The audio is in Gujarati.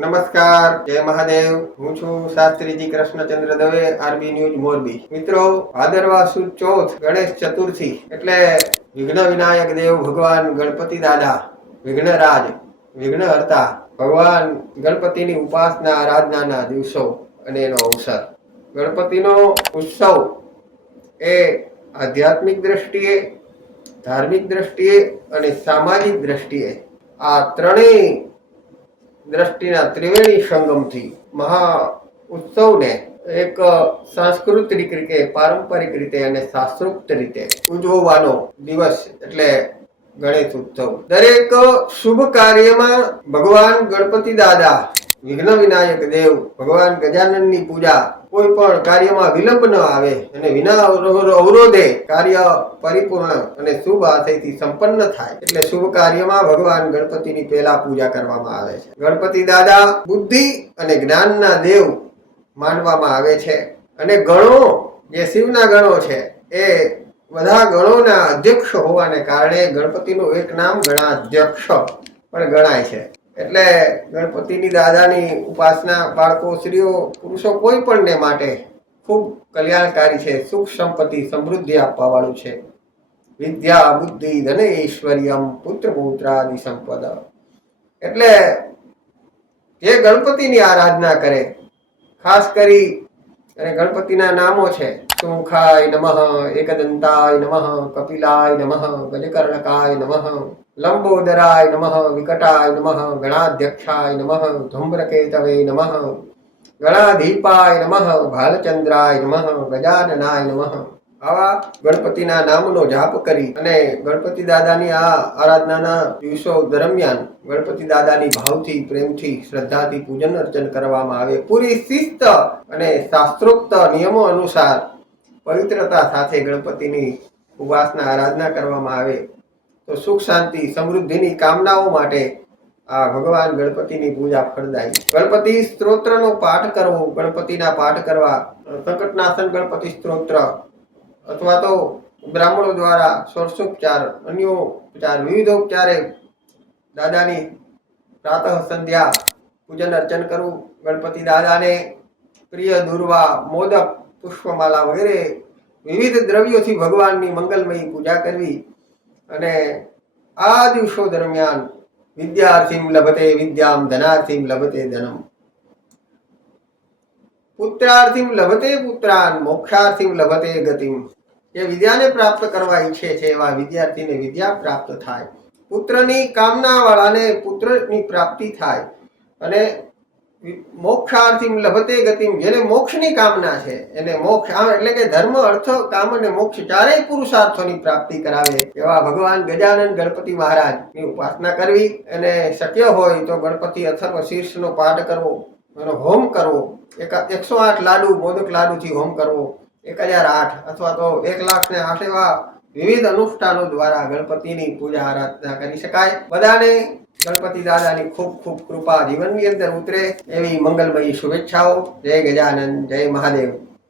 નમસ્કાર, જય મહાદેવ. હું છું શાસ્ત્રીજી કૃષ્ણચંદ્ર દવે, આરબી ન્યૂઝ મોરબી. મિત્રો, ભાદરવા સુદ ચોથ, ગણેશ ચતુર્થી. એટલે વિઘ્ન વિનાયક દેવ, ભગવાન ગણપતિ દાદા. વિઘ્નરાજ વિઘ્નહર્તા ભગવાન ગણપતિની ઉપાસના, આરાધનાના દિવસો અને એનો અવસર. ગણપતિનો ઉત્સવ એ આધ્યાત્મિક દ્રષ્ટિએ, ધાર્મિક દ્રષ્ટિએ અને સામાજિક દ્રષ્ટિએ આ ત્રણેય દ્રષ્ટિના ત્રિવેણી સંગમથી મહા ઉત્સવને એક સાંસ્કૃતિક રીતે, પારંપરિક રીતે અને શાસ્ત્રોક્ત રીતે ઉજવવાનો દિવસ એટલે ગણેશ ઉત્સવ. દરેક શુભ કાર્યમાં ભગવાન ગણપતિ દાદા, વિઘ્ન વિનાયક દેવ, ભગવાન ગજાનનની પૂજા કોઈ પણ કાર્યમાં વિલંબ ન આવે અને વિના અવરો- અવરોધે કાર્ય પરિપૂર્ણ અને શુભ આશયથી સંપન્ન થાય, એટલે શુભ કાર્યમાં ભગવાન ગણપતિની પહેલા પૂજા કરવામાં આવે છે. ગણપતિ દાદા બુદ્ધિ અને જ્ઞાનના દેવ માનવામાં આવે છે અને ગણો જે શિવના ગણો છે એ બધા ગણોના અધ્યક્ષ હોવાને કારણે ગણપતિનું એક નામ ગણાધ્યક્ષ પણ ગણાય છે. એટલે ગણપતિની દાદાની ઉપાસના બાળકો, સ્ત્રીઓ, પુરુષો કોઈ પણને માટે ખૂબ કલ્યાણકારી છે, સુખ સંપત્તિ સમૃદ્ધિ આપવાવાળું છે. વિદ્યા, બુદ્ધિ, ધને, ઐશ્વર્યમ, પુત્ર પૌત્રાદિ સંપદ. એટલે જે ગણપતિની આરાધના કરે, ખાસ કરી અને ગણપતિના નામો છે સુમુખાય નમઃ એકદંતાય નમઃ કપિલાય નમઃ ગજકર્ણકાય નમઃ લંબોદરાય નમઃ વિકટાય નમઃ ગણાધ્યક્ષાય નમઃ ધૂમ્રકેતવે નમઃ ગણાધીપાય નમઃ ભાલચંદ્રાય નમઃ ગજાનનાય નમઃ આવા ગણપતિના નામનો જાપ કરી અને ગણપતિ દાદાની આ આરાધનાના દિવસો દરમિયાન ગણપતિ દાદાની ભાવથી, પ્રેમથી, શ્રદ્ધાથી પૂજન અર્ચન કરવામાં આવે. પૂરી શિસ્ત અને શાસ્ત્રોક્ત નિયમો અનુસાર પવિત્રતા સાથે ગણપતિની ઉપાસના આરાધના કરવામાં આવે, તો સુખ, શાંતિ, સમૃદ્ધિની કામનાઓ માટે આ ભગવાન ગણપતિની પૂજા ફળદાયી. ગણપતિ સ્ત્રોત્રનો પાઠ કરવો, ગણપતિના પાઠ કરવા, સંકટનાશન ગણપતિ સ્ત્રોત્ર, અથવા તો બ્રાહ્મણો દ્વારા ષોડશોપચાર અન્યોપચાર ઉપચાર, વિવિધ ઉપચારે દાદાની પ્રાતઃ સંધ્યા પૂજન અર્ચન કરવું, ગણપતિ દાદાને પ્રિય દુર્વા, મોદક પુષ્પમાલા વગેરે વિવિધ દ્રવ્યોથી ભગવાનની મંગલમયી પૂજા કરવી અને આ દિવસો દરમિયાન વિદ્યાર્થીમ લભતે વિદ્યામ ધનાર્થીમ લભતે ધનમ. પુત્રાર્થીમ લભતે પુત્રાન, મોક્ષાર્થીમ લભતે ગતિમ. જે વિદ્યાને પ્રાપ્ત કરવા ઈચ્છે છે એવા વિદ્યાર્થીને વિદ્યા પ્રાપ્ત થાય. પુત્રની કામના વાળાને પુત્રની પ્રાપ્તિ થાય અને મોક્ષાર્થીમ લભતે ગતિમ. જેને મોક્ષની કામના છે, એને મોક્ષ એટલે કે ધર્મ, અર્થ, કામ અને મોક્ષ ચારેય પુરુષાર્થોની પ્રાપ્તિ કરાવે એવા ભગવાન ગજાનંદ ગણપતિ મહારાજની ઉપાસના કરવી. અને શક્ય હોય તો ગણપતિ અથર્વ શીર્ષનો પાઠ કરવો, એનો હોમ કરવો. એક એકસો આઠ લાડુ, મોદક લાડુથી હોમ કરવો. એક હજાર આઠ અથવા તો એક લાખ ને આઠ એવા વિવિધ અનુષ્ઠાનો દ્વારા ગણપતિની પૂજા આરાધના કરી શકાય. બધાને ગણપતિ દાદાની ખૂબ ખૂબ કૃપા જીવનની અંદર ઉતરે એવી મંગલમયી શુભેચ્છાઓ. જય ગજાનંદ જય મહાદેવ.